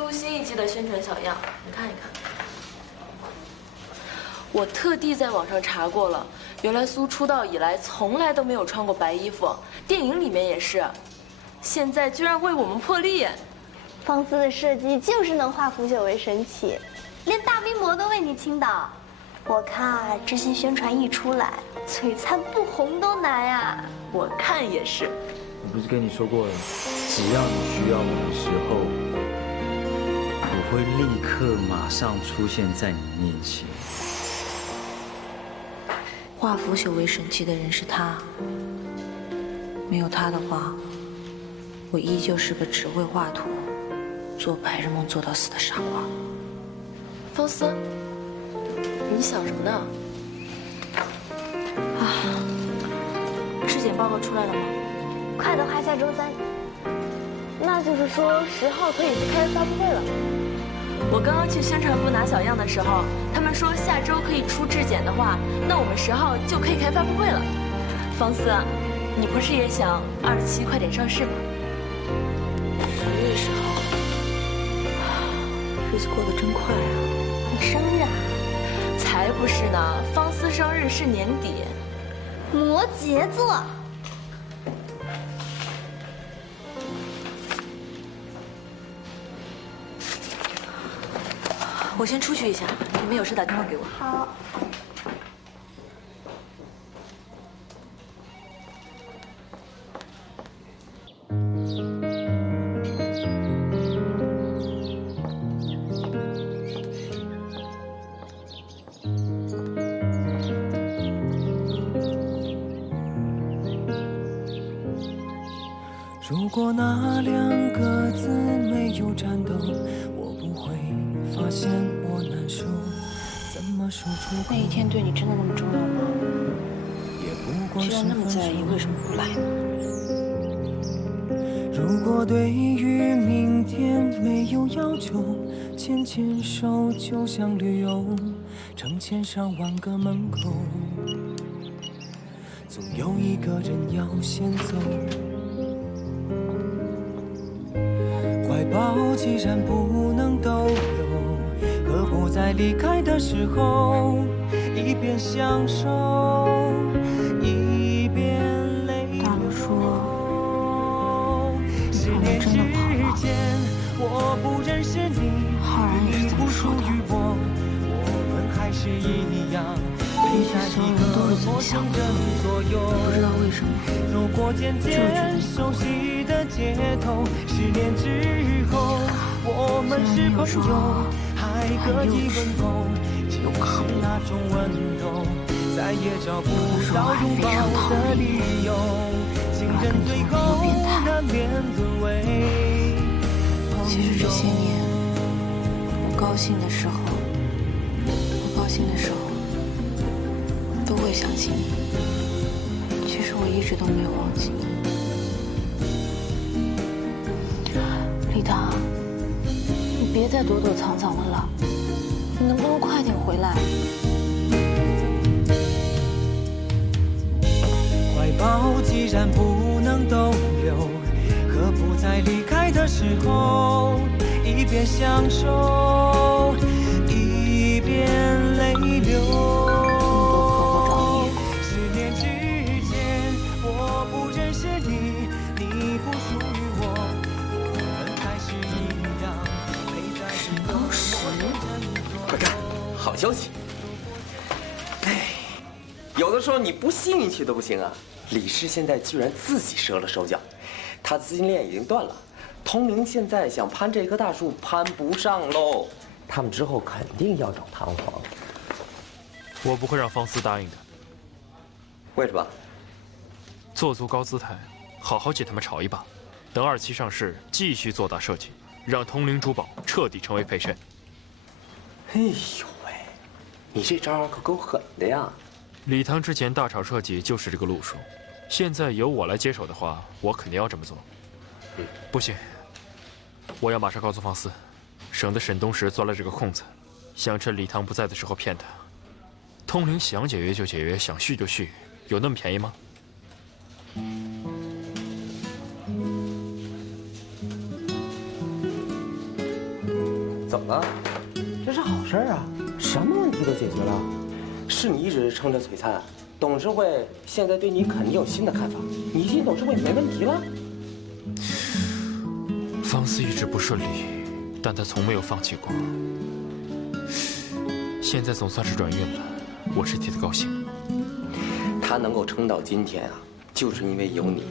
苏新一季的宣传小样，你看一看。我特地在网上查过了，原来苏出道以来从来都没有穿过白衣服，电影里面也是，现在居然为我们破例。方思的设计就是能化腐朽为神奇，连大名模都为你倾倒。我看这些宣传一出来，璀璨不红都难啊！我看也是。我不是跟你说过了，只要你需要我的时候，我会立刻马上出现在你面前。化腐朽为神奇的人是他，没有他的话，我依旧是个只会画图、做白日梦做到死的傻瓜。方思，你想什么呢？啊，质检报告出来了吗？快的话下周3，那就是说10号可以去开发布会了。我刚刚去宣传部拿小样的时候，他们说下周可以出质检的话，那我们10号就可以开发布会了。方思，你不是也想27快点上市吗10月10号，日子过得真快啊！你生日啊？才不是呢，方思生日是年底。摩羯座。我先出去一下，你们有事打电话给我。好。如果那2个字没有颤抖，我不会发现我难受。怎么说出口？那一天对你真的那么重要吗？也不过是既然那么在意，为什么不来呢？如果对于明天没有要求，牵牵手就像旅游，成千上万个门口，总有一个人要先走。怀抱既然不能逗留，何不在离开的时候，一边享受，一边泪流。大陆说10年之前，我不认识你，你不属于我，我们还是一样，陪在一个陌生人左右。不知道为什么，走过渐渐熟悉的街头，10年之后，我们是朋友，还可以问候，只是那种温柔，再也找不到拥抱的理由。情人最后难免沦为朋友。其实这些年，我高兴的时候，不高兴的时候，都会想起你。其实我一直都没有忘记你。李唐，你别再躲躲藏藏的了，你能不能快点回来？怀抱既然不能逗留，何不在离开的时候，一边享受，一边泪流。10年之前，我不认识你，你不属于我，我们还是一样，陪在一个陌生人左右。快看，好消息！哎，有的时候你不信运气都不行啊。李氏现在居然自己折了手脚，他资金链已经断了，通灵现在想攀这棵大树攀不上喽。他们之后肯定要找弹簧。我不会让方思答应的。为什么？做足高姿态，好好借他们炒一把，等27上市，继续做大设计，让通灵珠宝彻底成为陪衬。哎呦喂，你这招可够狠的呀！李唐之前大炒设计就是这个路数，现在由我来接手的话，我肯定要这么做。不行，我要马上告诉方思，省得沈东石钻了这个空子，想趁李唐不在的时候骗他。通灵想解约就解约，想续就续，有那么便宜吗？了？这是好事啊，什么问题都解决了。是你一直撑着璀璨，董事会现在对你肯定有新的看法，你进董事会没问题了。方思一直不顺利，但他从没有放弃过。现在总算是转运了，我是替他高兴。他能够撑到今天啊，就是因为有你。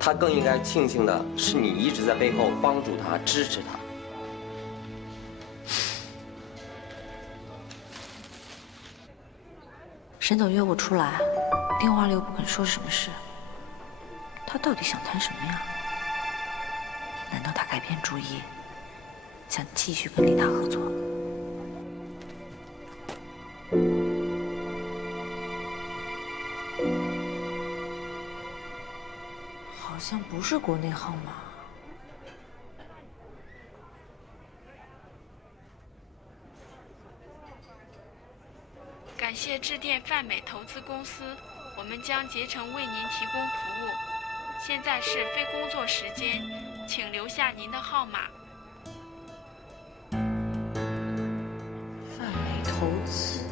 他更应该庆幸的是你一直在背后帮助他、支持他。沈总约我出来，电话里又不肯说什么事，他到底想谈什么呀？难道他改变主意，想继续跟李达合作？好像不是国内号码。感谢致电泛美投资公司，我们将竭诚为您提供服务。现在是非工作时间，请留下您的号码。泛美投资。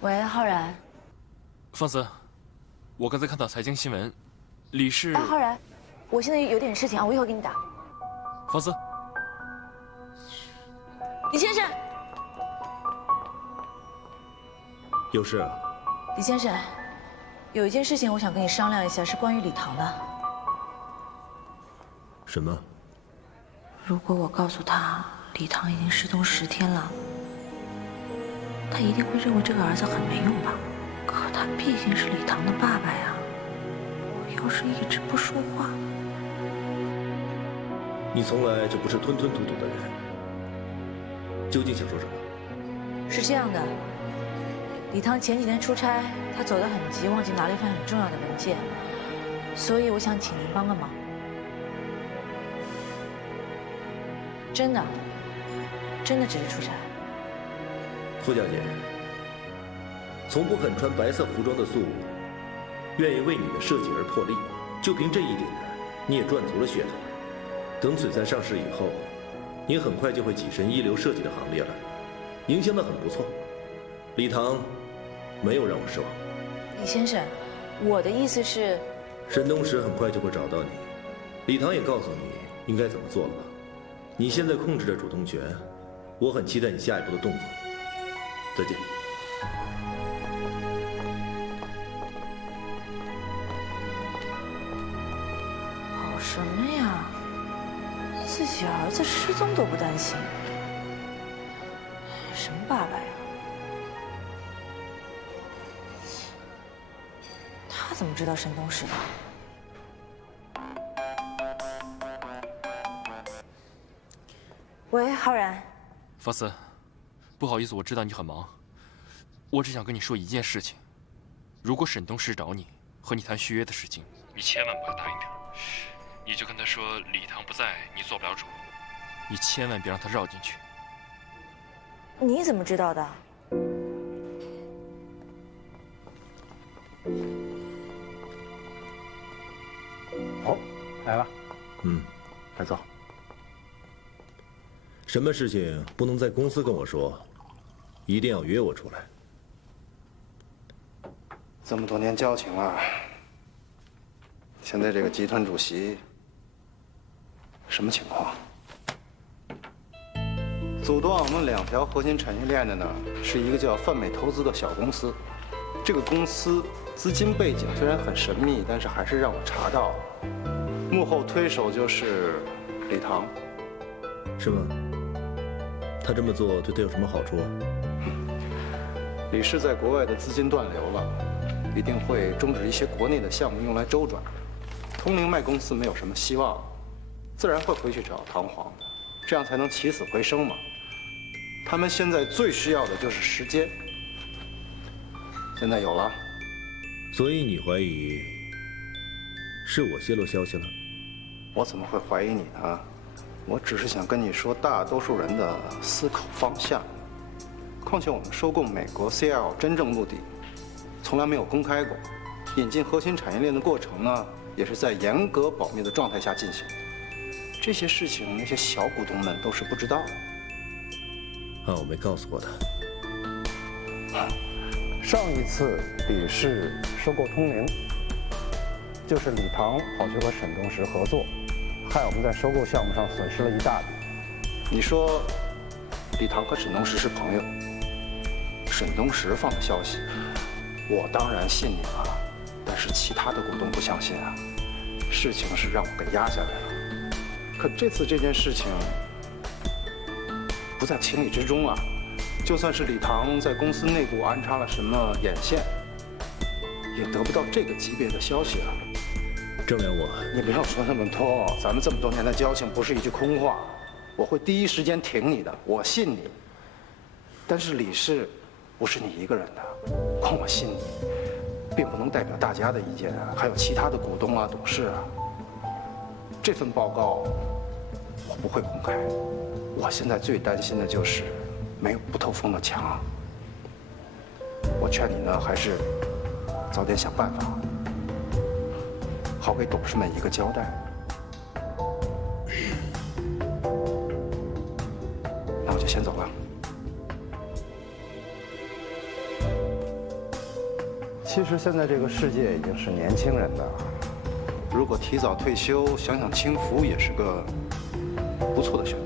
喂，浩然。方思，我刚才看到财经新闻，李氏。浩然，我现在有点事情啊，我一会儿给你打。方思，李先生。有事啊？李先生，有一件事情我想跟你商量一下，是关于李唐的。什么？如果我告诉他李唐已经失踪10天了，他一定会认为这个儿子很没用吧？可他毕竟是李唐的爸爸呀。我要是一直不说话，你从来就不是吞吞吐吐的人，究竟想说什么？是这样的，李唐前几天出差，他走得很急，忘记拿了一份很重要的文件，所以我想请您帮个忙。真的，真的只是出差。苏小姐，从不肯穿白色服装的素，愿意为你的设计而破例，就凭这一点呢，你也赚足了噱头。等璀璨上市以后，你很快就会跻身一流设计的行列了，营销的很不错。李唐没有让我失望。李先生，我的意思是，沈东石很快就会找到你，李唐也告诉你应该怎么做了吧？你现在控制着主动权，我很期待你下一步的动作。再见。搞什么呀？自己儿子失踪都不担心，什么爸爸呀？他怎么知道沈东石的？喂，浩然。方思，不好意思，我知道你很忙，我只想跟你说一件事情：如果沈东石找你和你谈续约的事情，你千万不要答应他。你就跟他说李唐不在，你做不了主，你千万别让他绕进去。你怎么知道的？哦，来了。快走。什么事情不能在公司跟我说，一定要约我出来。这么多年交情了，现在这个集团主席什么情况？阻断我们2条核心产业链的呢，是一个叫泛美投资的小公司。这个公司资金背景虽然很神秘，但是还是让我查到，幕后推手就是李唐。是吗？他这么做对他有什么好处啊？李氏在国外的资金断流了，一定会终止一些国内的项目用来周转。通灵脉公司没有什么希望，自然会回去找唐璜的，这样才能起死回生嘛。他们现在最需要的就是时间，现在有了。所以你怀疑是我泄露消息了？我怎么会怀疑你呢？我只是想跟你说大多数人的思考方向。况且我们收购美国 CL 真正目的从来没有公开过，引进核心产业链的过程呢，也是在严格保密的状态下进行。这些事情那些小股东们都是不知道的。按我没告诉过他。上一次李氏收购通灵，就是李唐跑去和沈东石合作，害我们在收购项目上损失了一大笔。你说李唐和沈东石是朋友，沈东石放的消息，我当然信你了，但是其他的股东不相信啊。事情是让我给压下来了，可这次这件事情不在情理之中啊。就算是李唐在公司内部安插了什么眼线，也得不到这个级别的消息啊。郑源，你不要说那么多，咱们这么多年的交情不是一句空话。我会第一时间挺你的，我信你。但是李氏不是你一个人的，光我信你，并不能代表大家的意见啊，还有其他的股东啊、董事啊。这份报告我不会公开，我现在最担心的就是没有不透风的墙。我劝你呢，还是早点想办法，好给董事们一个交代。那我就先走了。其实现在这个世界已经是年轻人的，如果提早退休，享享清福也是个不错的选择。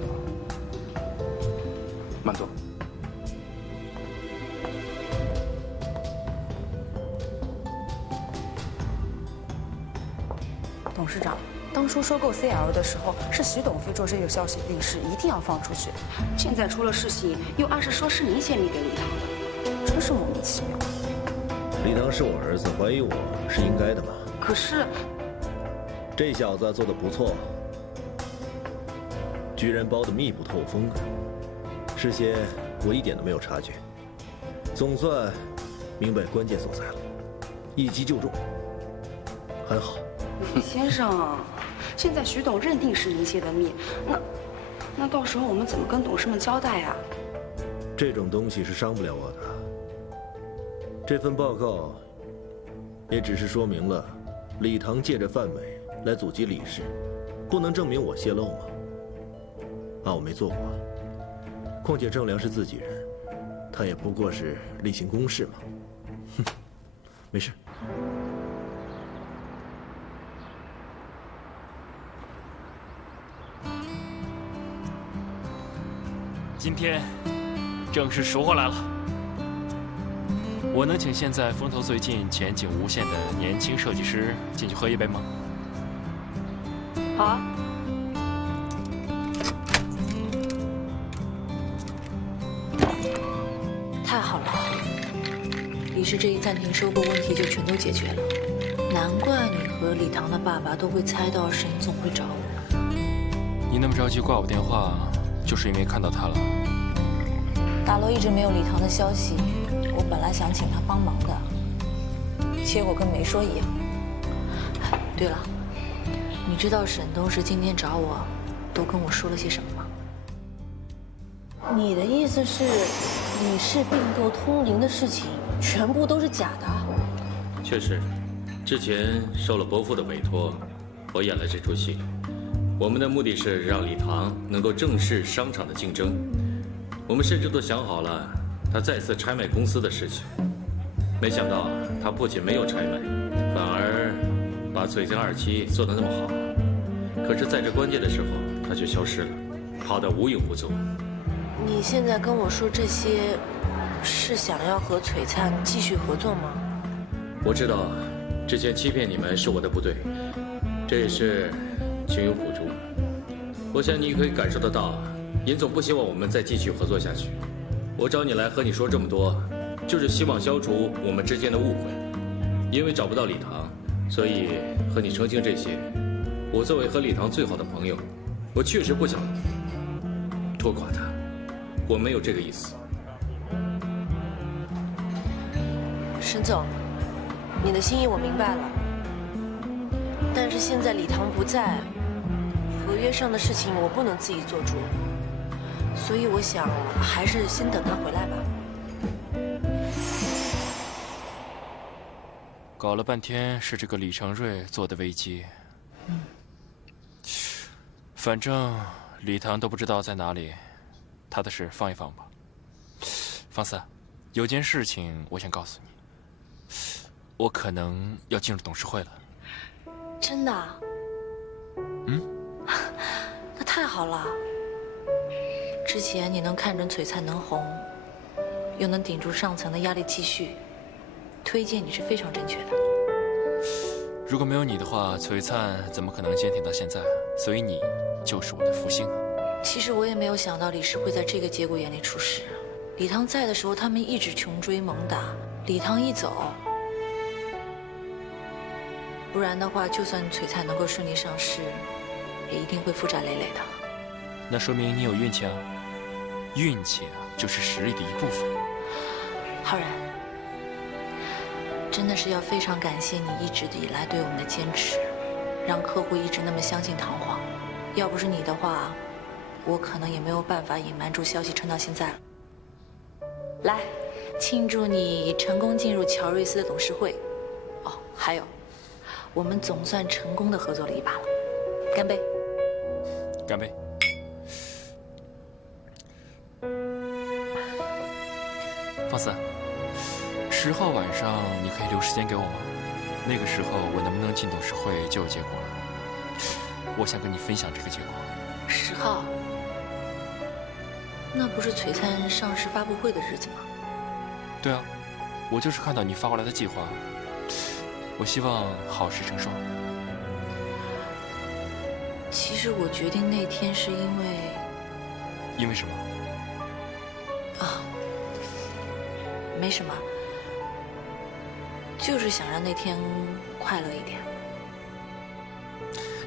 慢坐。董事长，当初收购 CL 的时候，是徐董飞做这个消息，李氏一定要放出去。现在出了事情，又暗示说是你先密给李唐的，真是莫名其妙。李唐是我儿子，怀疑我是应该的吧？可是，这小子做得不错，居然包得密不透风啊！事先我一点都没有察觉，总算明白关键所在了，一击就中，很好。李先生，现在徐董认定是您泄的密，那到时候我们怎么跟董事们交代呀？这种东西是伤不了我的。这份报告也只是说明了李唐借着范伟来阻击李氏，不能证明我泄露吗？啊，我没做过。况且郑良是自己人，他也不过是例行公事嘛。哼，没事。今天正是时候来了，我能请现在风头最劲、前景无限的年轻设计师进去喝一杯吗？好啊。太好了，李氏这一暂停收购问题就全都解决了，难怪你和李唐的爸爸都会猜到沈总会找我。你那么着急挂我电话，就是因为看到他了。大楼一直没有李唐的消息，我本来想请他帮忙的，结果跟没说一样。对了，你知道沈东石今天找我，都跟我说了些什么吗？你的意思是，李氏并购通灵的事情全部都是假的？确实，之前受了伯父的委托，我演了这出戏。我们的目的是让李唐能够正视商场的竞争。我们甚至都想好了他再次拆卖公司的事情。没想到他不仅没有拆卖，反而把璀璨27做得那么好。可是在这关键的时候，他却消失了，跑得无影无踪。你现在跟我说这些，是想要和璀璨继续合作吗？我知道，之前欺骗你们是我的不对，这也是情有苦衷。我想你可以感受得到，尹总不希望我们再继续合作下去。我找你来和你说这么多，就是希望消除我们之间的误会。因为找不到李唐，所以和你澄清这些。我作为和李唐最好的朋友，我确实不想拖垮他，我没有这个意思。沈总，你的心意我明白了，但是现在李唐不在，合约上的事情我不能自己做主，所以我想还是先等他回来吧。搞了半天是这个李成瑞做的危机。反正礼堂都不知道在哪里，他的事放一放吧。方四，有件事情我想告诉你，我可能要进入董事会了。真的？嗯，那太好了。之前你能看准璀璨能红，又能顶住上层的压力继续，推荐你是非常正确的。如果没有你的话，璀璨怎么可能坚挺到现在？所以你就是我的福星。其实我也没有想到李氏会在这个节骨眼里出事。李唐在的时候，他们一直穷追猛打；李唐一走，不然的话，就算璀璨能够顺利上市，也一定会负债累累的。那说明你有运气啊！运气啊，就是实力的一部分。浩然，真的是要非常感谢你一直以来对我们的坚持，让客户一直那么相信堂皇。要不是你的话，我可能也没有办法隐瞒住消息撑到现在了。来，庆祝你成功进入乔瑞斯的董事会。哦，还有，我们总算成功的合作了一把了。干杯！干杯！方四，10号晚上你可以留时间给我吗？那个时候我能不能进董事会就有结果了。我想跟你分享这个结果。10号，那不是璀璨上市发布会的日子吗？对啊，我就是看到你发过来的计划，我希望好事成双。其实我决定那天是因为什么？啊，没什么，就是想让那天快乐一点。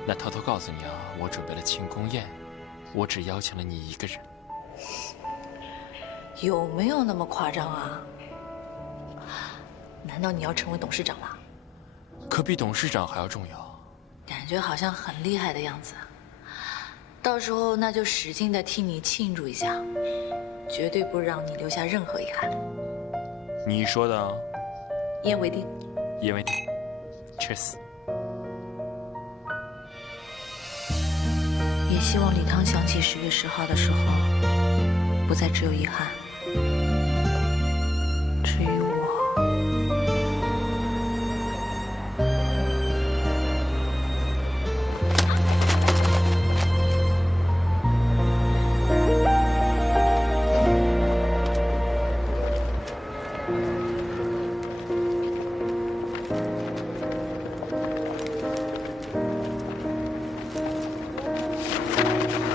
那偷偷告诉你啊，我准备了庆功宴，我只邀请了你一个人。有没有那么夸张啊？难道你要成为董事长了？可比董事长还要重要。感觉好像很厉害的样子。到时候那就使劲的替你庆祝一下，绝对不让你留下任何遗憾。你说的啊。一言为定。一言为定。Cheers。也希望礼堂想起10月10号的时候，不再只有遗憾。至于我，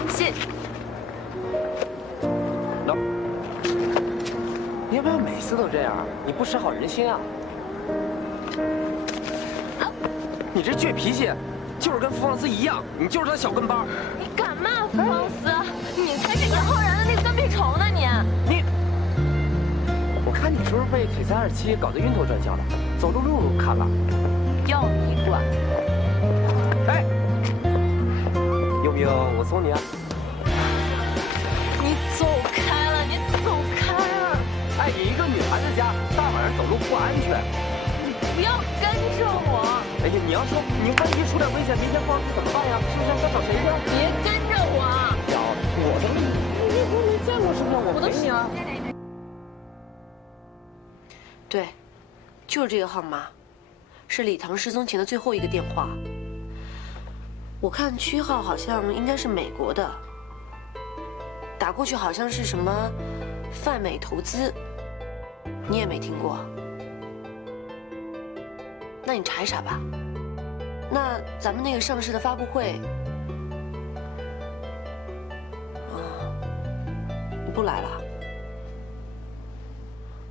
谢。喏，你要不要每次都这样？你不识好人心啊！你这倔脾气，就是跟福旺斯一样，你就是他小跟班。你敢骂福旺斯？你才是杨浩然的那个跟屁虫呢！你，我看你是不是被璀璨27搞得晕头转向了？走路路看了。要你管！哎，有没有我送你啊？你走开了，你走开了！哎，一个女孩子家，大晚上走路不安全。你不要跟着我！哎呀，你要说你万一出点危险，明天福旺斯怎么办呀？是不是？要找谁去？别跟着我！我的你没见过是不是？我陪你啊。对，就是这个号码，是礼堂失踪前的最后一个电话。我看区号好像应该是美国的，打过去好像是什么泛美投资，你也没听过？那你查一查吧。那咱们那个上市的发布会，你不来了？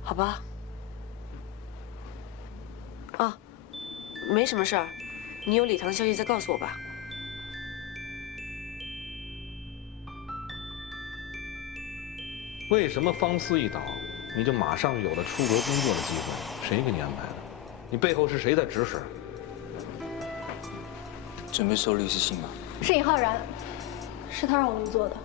好吧。啊，没什么事儿，你有礼堂消息再告诉我吧。为什么方思一倒，你就马上有了出国工作的机会？谁给你安排的？你背后是谁在指使？准备收律师信吗？是尹浩然，是他让我这么做的。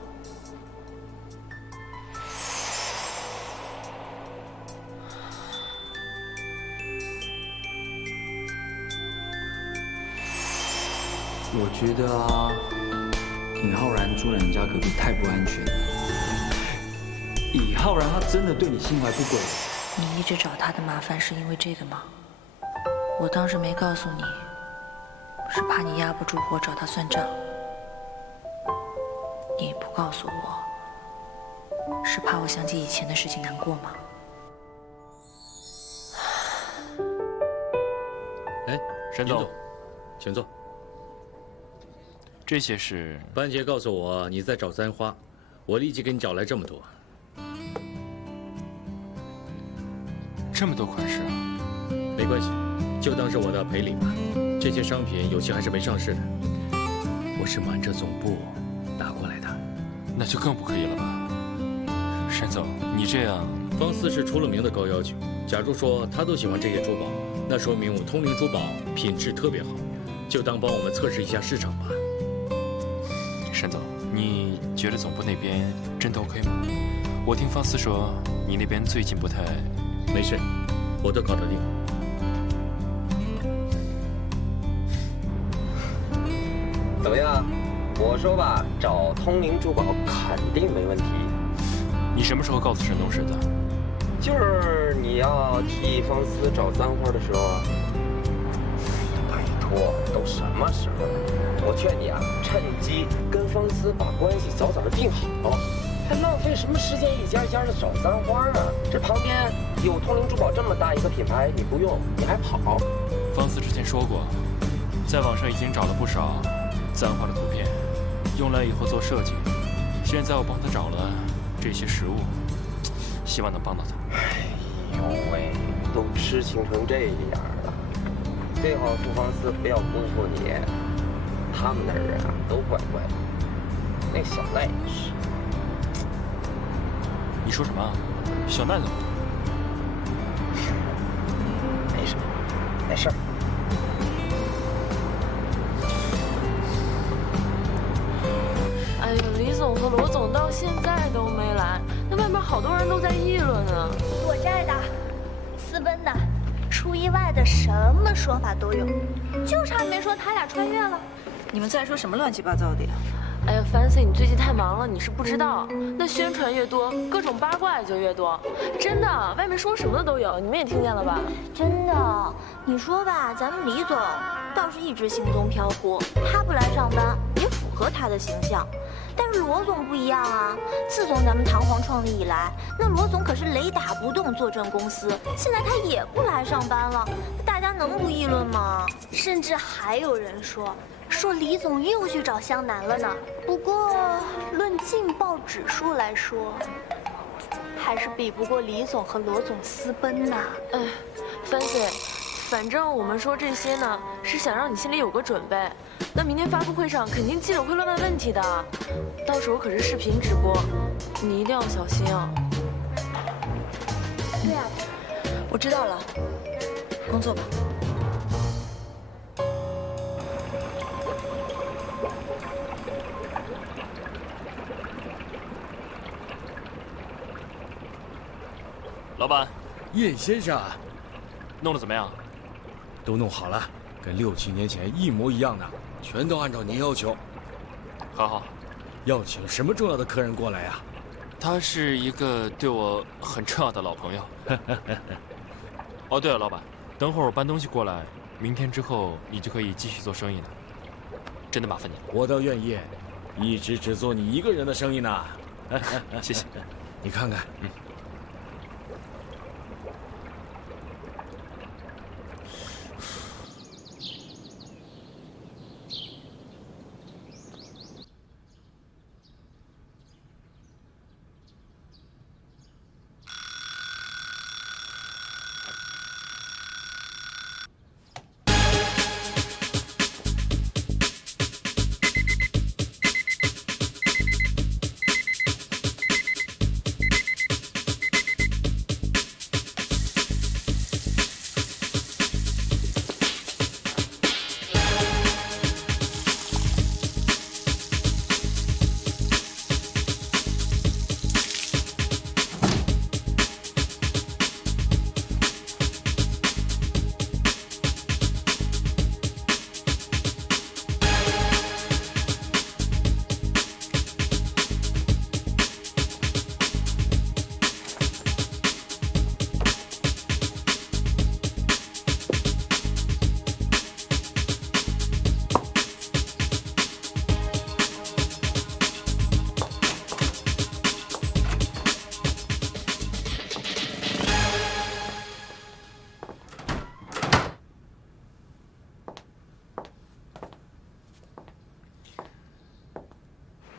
我觉得啊，尹浩然住在你家隔壁太不安全。尹浩然他真的对你心怀不轨。你一直找他的麻烦是因为这个吗？我当时没告诉你，是怕你压不住火找他算账。你不告诉我，是怕我想起以前的事情难过吗？哎，沈总，请坐。这些是班杰告诉我你在找簪花，我立即给你找来这么多。这么多款式啊？没关系，就当是我的赔礼吧。这些商品有些还是没上市的，我是瞒着总部拿过来的。那就更不可以了吧？沈总，你这样，方思是出了名的高要求。假如说他都喜欢这些珠宝，那说明我通灵珠宝品质特别好，就当帮我们测试一下市场吧。沈总，你觉得总部那边真的 OK 吗？我听方思说，你那边最近不太……没事，我都搞得定。怎么样？我说吧，找通灵珠宝肯定没问题。你什么时候告诉沈董事的？就是你要替方思找簪花的时候啊。拜托，都什么时候了？我劝你啊，趁机跟方思把关系早早的定好，还浪费什么时间一家一家的找簪花啊？这旁边有通灵珠宝这么大一个品牌，你不用你还跑？方思之前说过，在网上已经找了不少簪花的图片，用来以后做设计。现在我帮他找了这些实物，希望能帮到他。哎呦喂，都痴情成这样了，最好傅方思不要辜负你。他们那儿啊都怪怪的，那小奈也是。你说什么？小奈怎么了？没事，没事。哎呦，李总和罗总到现在都没来，那外面好多人都在议论呢。躲债的、私奔的、出意外的，什么说法都有，就差没说他俩穿越了。你们在说什么乱七八糟的呀？哎呀 ，Fancy， 你最近太忙了，你是不知道，那宣传越多，各种八卦也就越多。真的，外面说什么的都有，你们也听见了吧？真的，你说吧，咱们李总倒是一直行踪飘忽，他不来上班也符合他的形象。但是罗总不一样啊，自从咱们堂皇创立以来，那罗总可是雷打不动坐镇公司，现在他也不来上班了，大家能不议论吗？甚至还有人说李总又去找湘南了呢。不过论劲爆指数来说，还是比不过李总和罗总私奔呐。哎 ，Fancy， 反正我们说这些呢，是想让你心里有个准备。那明天发布会上肯定记者会乱问问题的，到时候可是视频直播，你一定要小心啊。对啊，我知道了，工作吧。老板，叶先生，弄得怎么样？都弄好了，跟6、7年前一模一样的，全都按照您要求。好。要请什么重要的客人过来呀？他是一个对我很重要的老朋友。哦，对了，老板，等会儿我搬东西过来，明天之后你就可以继续做生意了。真的麻烦你了。我倒愿意，一直只做你一个人的生意呢。谢谢。你看看，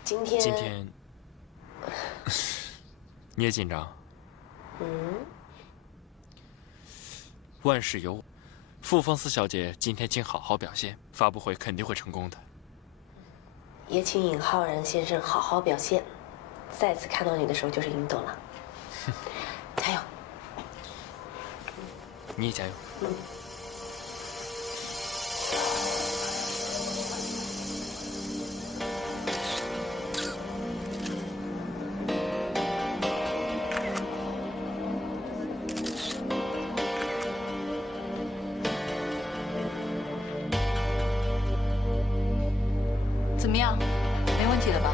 今天你也紧张？万事有我，傅芳思小姐今天请好好表现，发布会肯定会成功的。也请尹浩然先生好好表现。再次看到你的时候就是赢得了，加油！你也加油。怎么样？没问题了吧？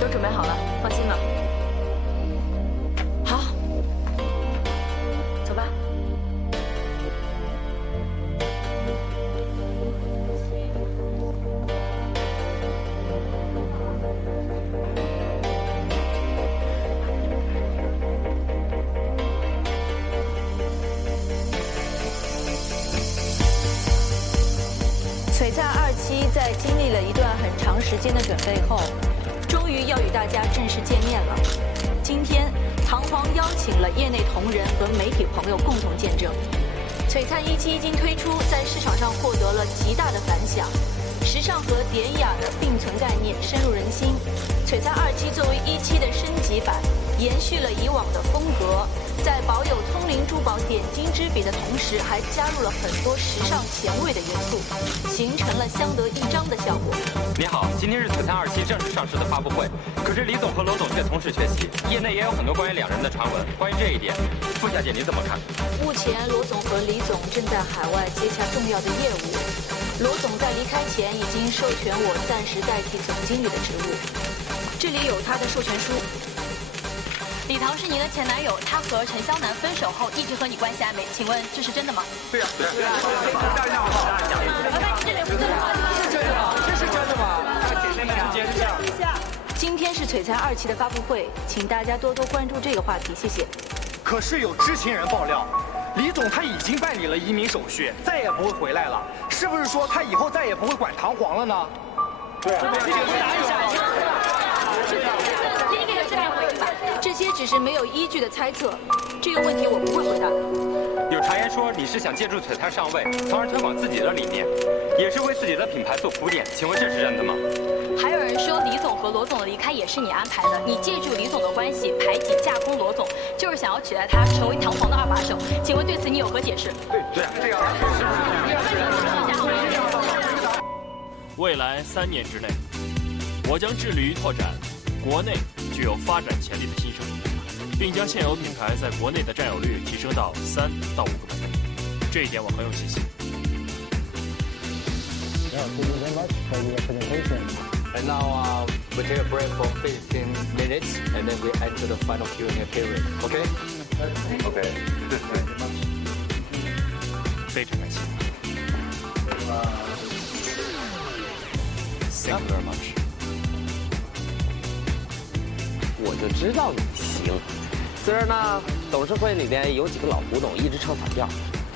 都准备好了，放心吧。好，走吧。璀璨2期在经历了一段很长时间的准备后，终于要与大家正式见面了。今天，堂皇邀请了业内同仁和媒体朋友共同见证。璀璨1期一经推出，在市场上获得了极大的反响，时尚和典雅的并存概念深入人心。璀璨2期作为1期的升级版，延续了以往的风格，在保有通灵珠宝点睛之笔的同时，还加入了很多时尚前卫的元素，形成了相得益彰的效果。你好，今天是璀璨2期正式上市的发布会，可是李总和罗总却同时缺席，业内也有很多关于两人的传闻。关于这一点，傅小姐您怎么看？目前，罗总和李总正在海外接洽重要的业务。罗总在离开前已经授权我暂时代替总经理的职务，这里有他的授权书。李唐是你的前男友，他和陈湘南分手后一直和你关系暧昧，请问这是真的吗？对呀，对呀，这边不对吗？是真的吗？这是真的吗？解释一下。今天是璀璨2期的发布会，请大家多多关注这个话题，谢谢。可是有知情人爆料，李总他已经办理了移民手续，再也不会回来了。是不是说他以后再也不会管堂皇了呢？对啊，回答一下。这些只是没有依据的猜测，这个问题我不会回答。有传言说你是想借助璀璨上位，从而推广自己的理念，也是为自己的品牌做铺垫。请问这是真的吗？还有人说李总和罗总的离开也是你安排的，你借助李总的关系排挤架空罗总，就是想要取代他成为堂皇的二把手。请问对此你有何解释？对，这样未来3年之内，我将致力于拓展国内具有发展潜力的新生意，并将现有品牌在国内的占有率提升到3到5个百分点。这一点我很有信心。Thank you very much for your presentation. And now we take a break for 15 minutes, and then we enter the final Q&A period. Okay? Okay. 非常感谢。Thank you very much. 我就知道你行。虽然呢，董事会里边有几个老古董一直唱反调，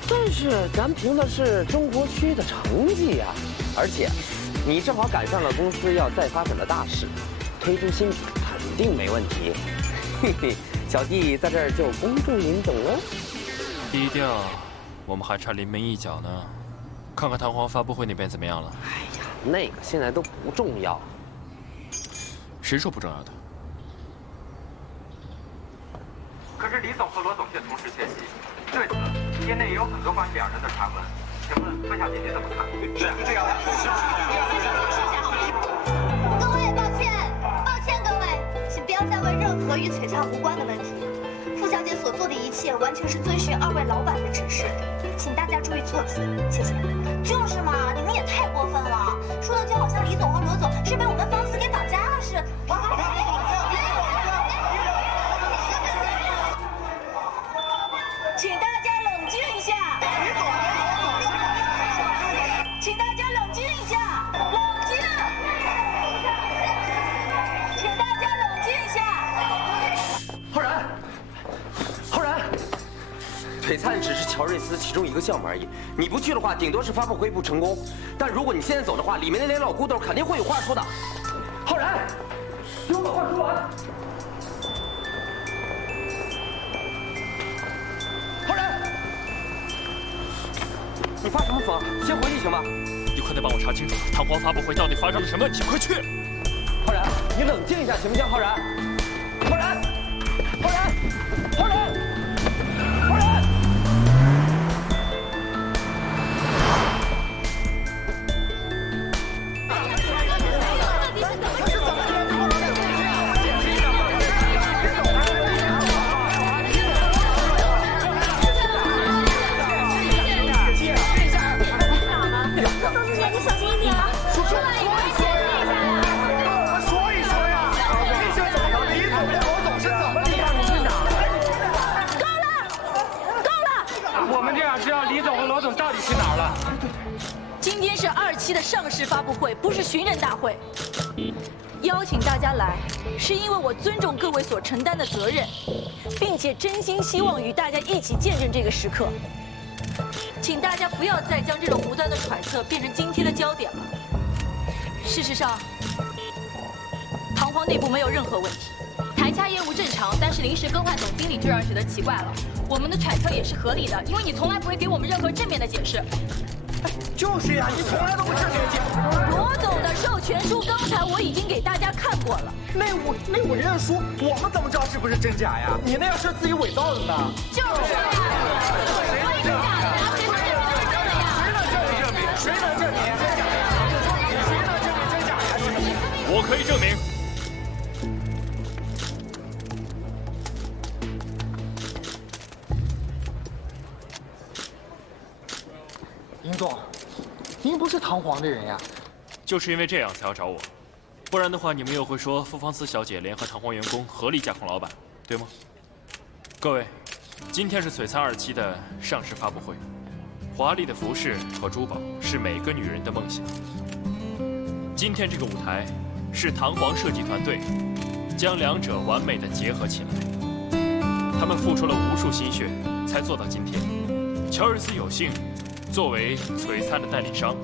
但是咱凭的是中国区的成绩呀。而且，你正好赶上了公司要再发展的大势，推出新品肯定没问题。嘿嘿，小弟在这儿就恭祝您懂了。低调，我们还差临门一脚呢。看看堂皇发布会那边怎么样了？哎呀，那个现在都不重要。谁说不重要的？可是李总和罗总却同时缺席，对此，业内也有很多关于两人的传闻。请问傅小姐您怎么看？是这样的。各位，抱歉，各位，请不要再问任何与璀璨无关的问题。傅小姐所做的一切完全是遵循2位老板的指示，请大家注意措辞，谢谢。就是嘛，你们也太过分了，说的就好像李总和罗总是被我们方司给绑架了似的。请大家冷静一下，请大家冷静一下，冷静，请大家冷静一下。浩然，璀璨只是乔瑞斯其中一个项目而已。你不去的话，顶多是发布会不成功。但如果你现在走的话，里面那两老骨头肯定会有话说的。浩然，给我把话说完。浩然，你发什么疯？先回去行吗？你快点帮我查清楚堂皇发布会到底发生了什么问题，快去！浩然，你冷静一下行不行？浩然，浩然，浩然，浩然，浩然。今天是27的上市发布会，不是寻人大会。邀请大家来，是因为我尊重各位所承担的责任，并且真心希望与大家一起见证这个时刻。请大家不要再将这种无端的揣测变成今天的焦点了。事实上，堂皇内部没有任何问题，台洽业务正常，但是临时更换总经理就让人觉得奇怪了。我们的揣测也是合理的，因为你从来不会给我们任何正面的解释。就是呀，你从来都不正面解释。罗总的授权书刚才我已经给大家看过了。那我认书，我们怎么知道是不是真假呀？你那要是自己伪造的呢？就是呀，谁能证明？谁能证明真假呀？谁能证明真假呀？我可以证明。林总，您不是堂皇的人呀？就是因为这样才要找我，不然的话，你们又会说傅芳思小姐联合堂皇员工合力架空老板，对吗？各位，今天是璀璨27的上市发布会，华丽的服饰和珠宝是每个女人的梦想。今天这个舞台是堂皇设计团队将两者完美的结合起来，他们付出了无数心血才做到今天。乔瑞斯有幸作为璀璨的代理商，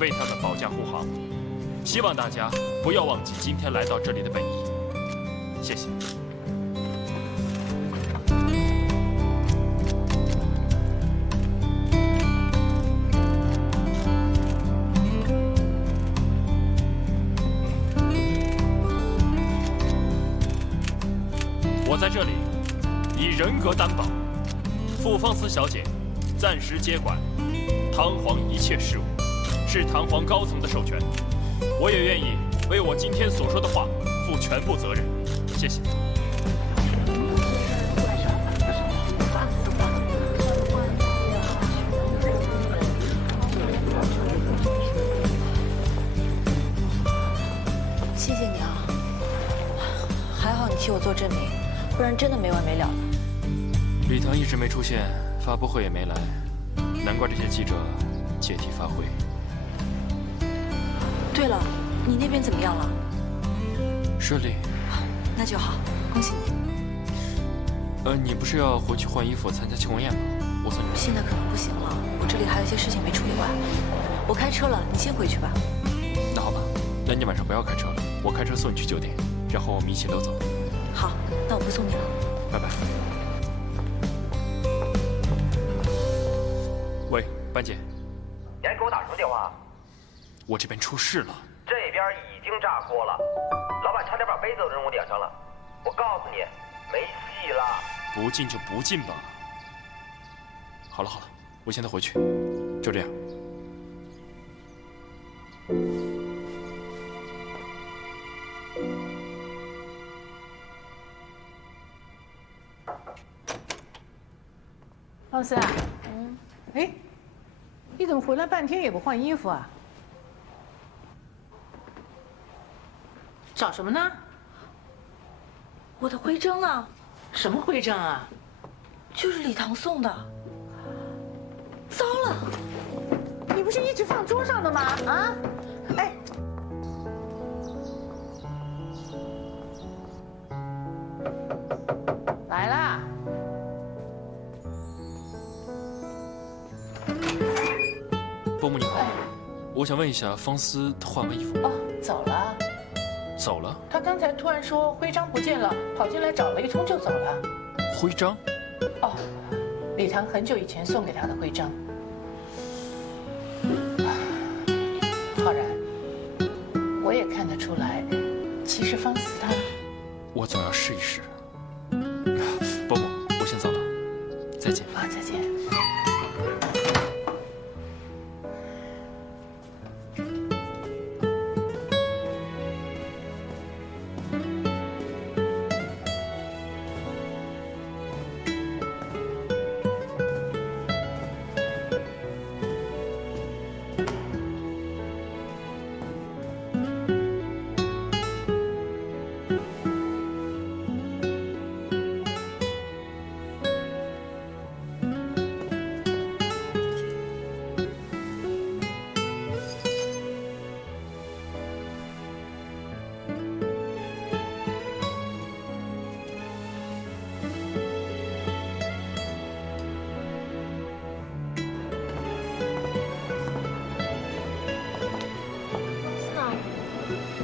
为他们保驾护航。希望大家不要忘记今天来到这里的本意。谢谢。我在这里以人格担保，傅芳思小姐暂时接管堂皇一切事务，是堂皇高层的授权，我也愿意为我今天所说的话负全部责任。谢谢。谢谢你啊，还好你替我做证明，不然真的没完没了了。礼堂一直没出现，发布会也没来，难怪这些记者借题发挥。对了，你那边怎么样了？顺利。那就好，恭喜你。你不是要回去换衣服参加庆功宴吗？我送你。现在可能不行了，我这里还有一些事情没处理完。我开车了，你先回去吧。那好吧，那你晚上不要开车了，我开车送你去酒店，然后我们一起溜走。好，那我不送你了。拜拜。喂，班姐，你还给我打什么电话？我这边出事了。这边已经炸锅了，老板差点把杯子都扔我脸上了。我告诉你，没戏了。不进就不进吧。好了好了，我现在回去，就这样。老师啊，哎，你怎么回来半天也不换衣服啊？找什么呢？我的徽章啊！什么徽章啊？就是礼堂送的。糟了！你不是一直放桌上的吗？啊？哎。来啦！伯母你好，我想问一下，方思她换完衣服吗？哦，走了。走了？他刚才突然说徽章不见了，跑进来找了一通就走了。徽章？哦，礼堂很久以前送给他的徽章。浩然，我也看得出来，其实方思他，我总要试一试。伯母，我先走了，再见。啊，再见。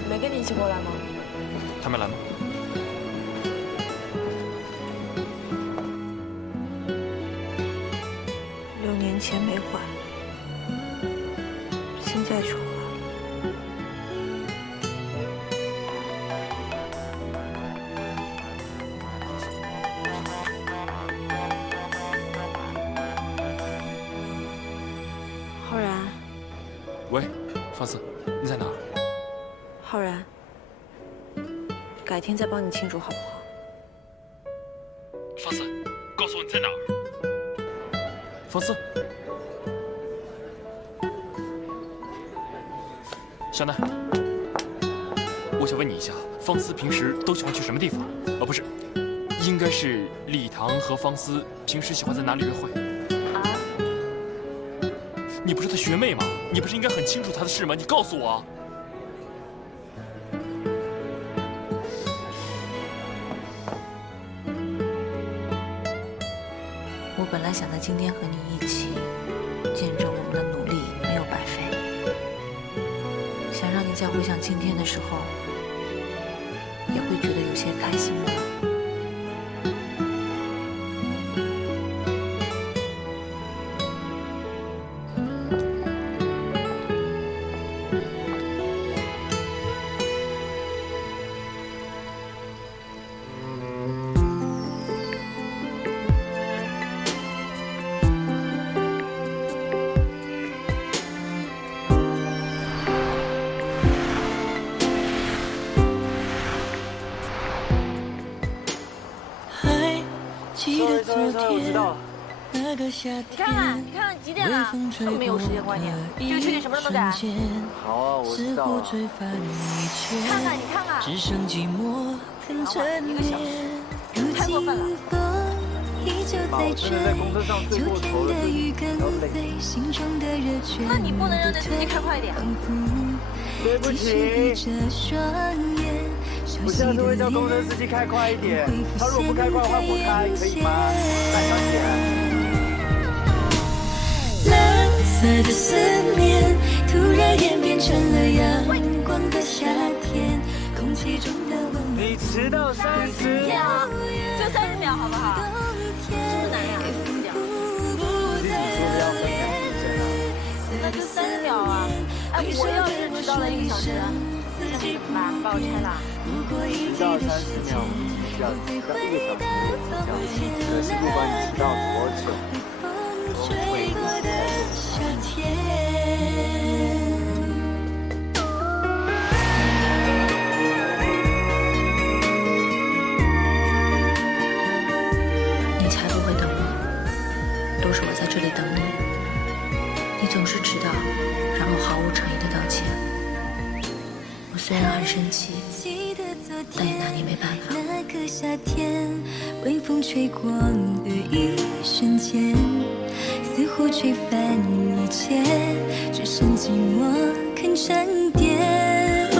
没跟你一起过来吗？他没来吗？6年前没还，现在去还。浩然，喂，方思，你在哪儿？浩然，改天再帮你庆祝好不好？方思，告诉我你在哪儿。方思，小南，我想问你一下，方思平时都喜欢去什么地方？不是，应该是礼堂和方思平时喜欢在哪里约会？啊？你不是他学妹吗？你不是应该很清楚他的事吗？你告诉我。我本来想在今天和你一起见证我们的努力没有白费，想让你在回想今天的时候，也会觉得有些开心的。我知道了。你看看几点了？根本没有时间观念，这个缺点什么都能改。好啊，我知道了。你看看，只剩寂寞跟着念，如今风依旧在吹，秋天的雨跟随，心中的热却那你不能让那司机开快点。对不起，我下次会叫公车司机开快一点。他如果不开快，换我开，可以吗？赖小姐。蓝色的思念突然演变成了阳光的夏天，空气中的温度。你迟到30秒，就30秒好不好？是不是难呀？那就30秒啊！哎，我要是迟到了1个小时，那怎么办？把我拆了？迟到30秒，需要1个小时。可是不管你迟到多久，都会在夏天。你才不会等我，都是我在这里等你。你总是迟到，然后毫无诚意的道歉。我虽然很生气，但也拿你没办法。那个夏天，微风吹过的一瞬间，似乎吹翻一切，只剩寂寞肯沉淀。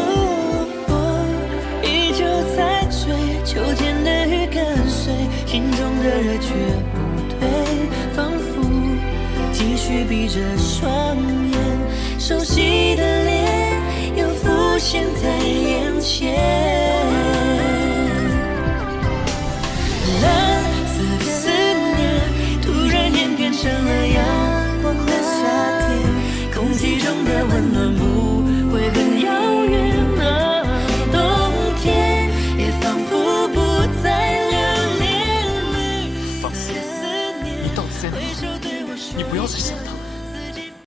依旧在追，秋天的雨跟随，心中的热却不退，仿佛继续闭着双眼。熟悉的脸又浮现在眼前。蓝色的思念突然间变成了阳光的夏天，空气中的温暖不会很遥远啊，冬天也仿佛不再留恋。放肆，你到底在哪里？你不要再想他。